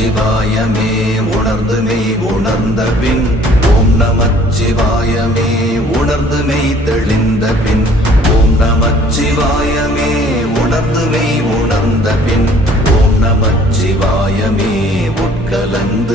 நமச்சிவாயமே உணர்ந்து மெய் உணர்ந்த பின் ஓம் நமச்சிவாயமே உணர்ந்து மெய் தெளிந்த பின் ஓம் நமச்சிவாயமே உணர்ந்து மெய் உணர்ந்த பின் ஓம் நமச்சிவாயமே உட்கலந்த